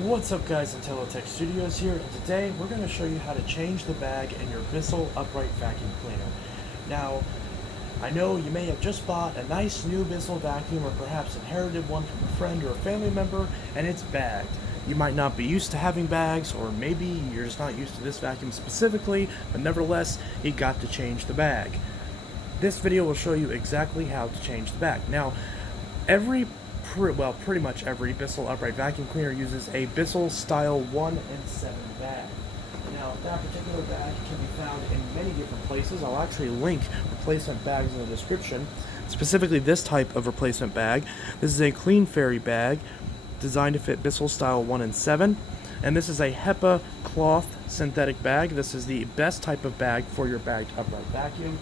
What's up guys, Intellitech Studios here, and today we're going to show you how to change the bag in your Bissell upright vacuum cleaner. Now, I know you may have just bought a nice new Bissell vacuum or perhaps inherited one from a friend or a family member and it's bagged. You might not be used to having bags, or maybe you're just not used to this vacuum specifically, but nevertheless, you got to change the bag. This video will show you exactly how to change the bag. Now, pretty much every Bissell upright vacuum cleaner uses a Bissell style 1 and 7 bag. Now, that particular bag can be found in many different places. I'll actually link replacement bags in the description. Specifically this type of replacement bag. This is a Clean Fairy bag designed to fit Bissell style 1 and 7. And this is a HEPA cloth synthetic bag. This is the best type of bag for your bagged upright vacuum.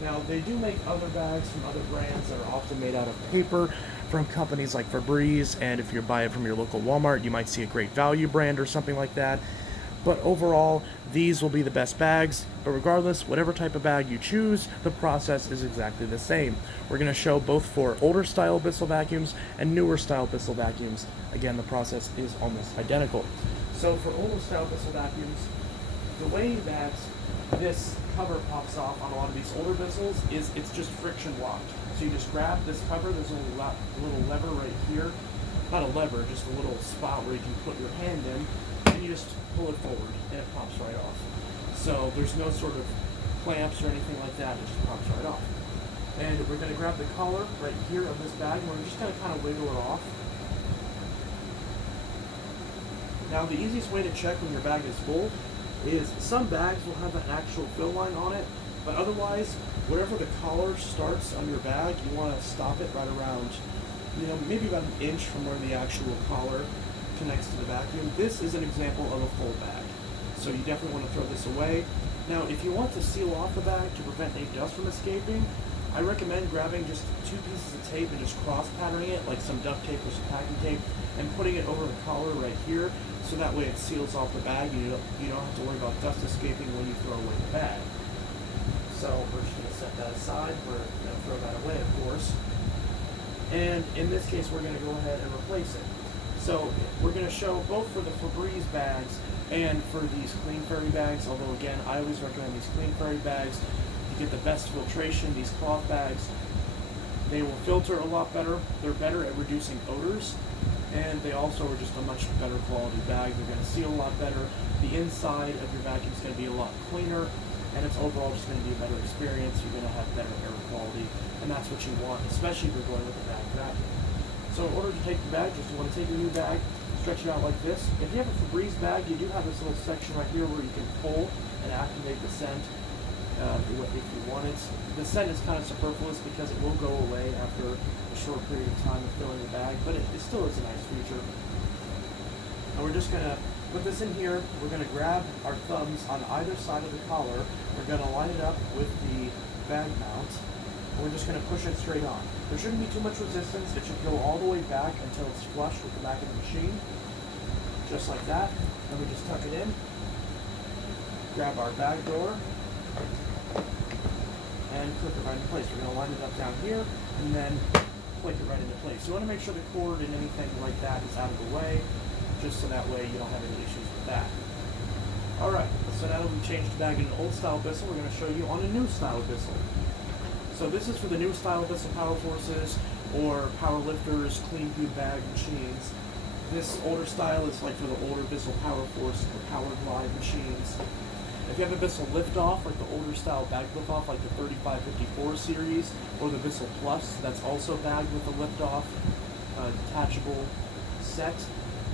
Now, they do make other bags from other brands that are often made out of paper from companies like Febreze, and if you buy it from your local Walmart, you might see a Great Value brand or something like that. But overall, these will be the best bags. But regardless, whatever type of bag you choose, the process is exactly the same. We're going to show both for older style Bissell vacuums and newer style Bissell vacuums. Again, the process is almost identical. So for older style Bissell vacuums, the way that this cover pops off on a lot of these older Bissells is it's just friction locked. So you just grab this cover, there's a little lever right here. Not a lever, just a little spot where you can put your hand in, and you just pull it forward, and it pops right off. So there's no sort of clamps or anything like that, it just pops right off. And we're going to grab the collar right here of this bag, and we're just going to kind of wiggle it off. Now, the easiest way to check when your bag is full is some bags will have an actual fill line on it, but otherwise, wherever the collar starts on your bag, you want to stop it right around, maybe about an inch from where the actual collar connects to the vacuum. This is an example of a full bag, so you definitely want to throw this away. Now, if you want to seal off the bag to prevent any dust from escaping, I recommend grabbing just 2 pieces of tape and just cross-patterning it, like some duct tape or some packing tape, and putting it over the collar right here, so that way it seals off the bag and you don't have to worry about dust escaping when you throw away the bag. So we're just going to set that aside. We're going to throw that away, of course. And in this case, we're going to go ahead and replace it. So we're going to show both for the Febreze bags and for these Clean Fairy bags, although again, I always recommend these Clean Fairy bags. You get the best filtration. These cloth bags, they will filter a lot better. They're better at reducing odors, and they also are just a much better quality bag. They're going to seal a lot better. The inside of your vacuum is going to be a lot cleaner, and it's overall just going to be a better experience. You're going to have better air quality, and that's what you want, especially if you're going with a bag vacuum. So in order to take the bag, just want to take your new bag, stretch it out like this. If you have a Febreze bag, you do have this little section right here where you can pull and activate the scent if you want it. The scent is kind of superfluous because it will go away after a short period of time of filling the bag, but it still is a nice feature. And we're just going to put this in here. We're going to grab our thumbs on either side of the collar. We're going to line it up with the bag mount, and we're just going to push it straight on. There shouldn't be too much resistance. It should go all the way back until it's flush with the back of the machine. Just like that. Then we just tuck it in. Grab our bag door and clip it right into place. We're going to line it up down here and then click it right into place. So you want to make sure the cord and anything like that is out of the way, just so that way you don't have any issues with that. Alright, so now that we've changed the bag in an old style Bissell, we're going to show you on a new style Bissell. So this is for the new style Bissell Power Forces or Power Lifters, Clean Food Bag machines. This older style is like for the older Bissell Power Force or Power Glide machines. If you have a Bissell Lift-Off, like the older style bag lift-off, like the 3554 series, or the Bissell Plus, that's also bagged with a lift-off detachable set.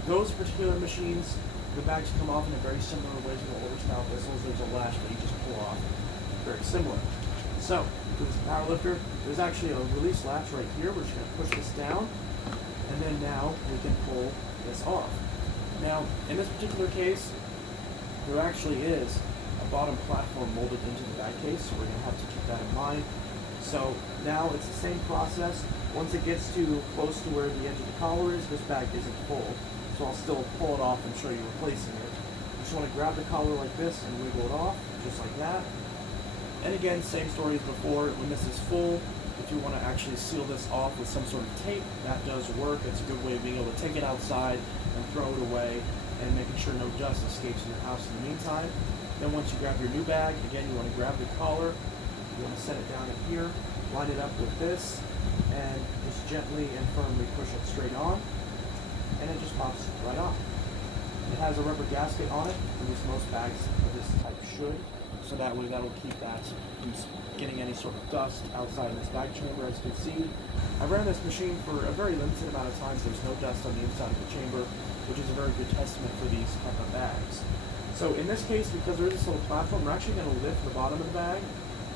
Those particular machines, the bags come off in a very similar way to the older style Bissells. There's a latch that you just pull off. Very similar. So, for this power lifter, there's actually a release latch right here. We're just going to push this down, and then now we can pull this off. Now, in this particular case, there actually is a bottom platform molded into the bag case, so we're going to have to keep that in mind. So now it's the same process. Once it gets too close to where the edge of the collar is, this bag isn't full. So I'll still pull it off and show you replacing it. You just want to grab the collar like this and wiggle it off, just like that. And again, same story as before. When this is full, If you want to actually seal this off with some sort of tape, that does work. It's a good way of being able to take it outside and throw it away and making sure no dust escapes in your house in the meantime. Then once you grab your new bag, again, you want to grab the collar, you want to set it down in here, line it up with this, and just gently and firmly push it straight on, and it just pops right on. It has a rubber gasket on it, at least most bags of this type should, so that way that'll keep that from getting any sort of dust outside of this bag chamber. As you can see, I ran this machine for a very limited amount of time. There's no dust on the inside of the chamber, which is a very good testament for these type of bags. So in this case, because there is this little platform, we're actually going to lift the bottom of the bag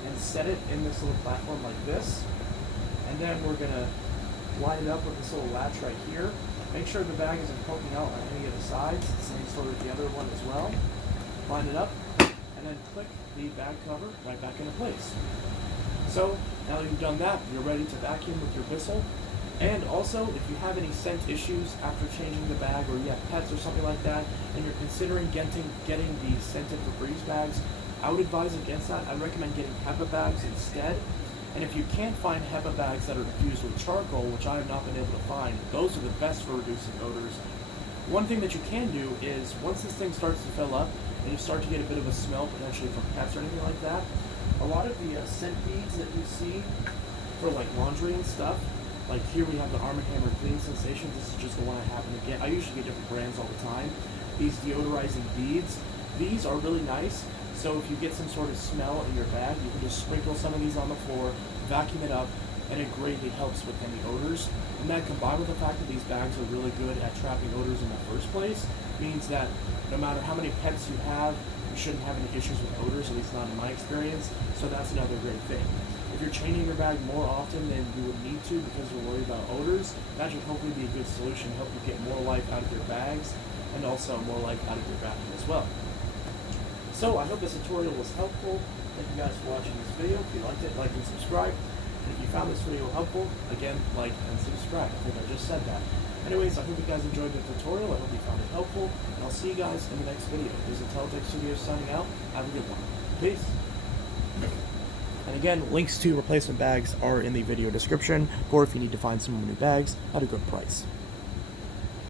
and set it in this little platform like this, and then we're going to line it up with this little latch right here. Make sure the bag isn't poking out on any of the sides, same sort of the other one as well. Line it up, and then click the bag cover right back into place. So now that you've done that, you're ready to vacuum with your Bissell. And also, if you have any scent issues after changing the bag, or you have pets or something like that, and you're considering getting the scented Febreze bags, I would advise against that. I'd recommend getting HEPA bags instead. And if you can't find HEPA bags that are infused with charcoal, which I have not been able to find, those are the best for reducing odors. One thing that you can do is, once this thing starts to fill up, and you start to get a bit of a smell potentially from pets or anything like that, a lot of the scent beads that you see for like laundry and stuff, like here we have the Arm & Hammer Clean Sensation. This is just the one I happen to get. I usually get different brands all the time. These deodorizing beads, these are really nice. So if you get some sort of smell in your bag, you can just sprinkle some of these on the floor, vacuum it up, and it greatly helps with any odors. And that, combined with the fact that these bags are really good at trapping odors in the first place, means that no matter how many pets you have, you shouldn't have any issues with odors, at least not in my experience. So that's another great thing. If you're changing your bag more often than you would need to because you're worried about odors, that should hopefully be a good solution to help you get more life out of your bags, and also more life out of your vacuum as well. So I hope this tutorial was helpful. Thank you guys for watching this video. If you liked it, like and subscribe. And if you found this video helpful, again, like and subscribe. I think I just said that. Anyways, I hope you guys enjoyed the tutorial. I hope you found it helpful. And I'll see you guys in the next video. This is Intellitech Studios signing out. Have a good one. Peace. And again, links to replacement bags are in the video description, or if you need to find some new bags at a good price.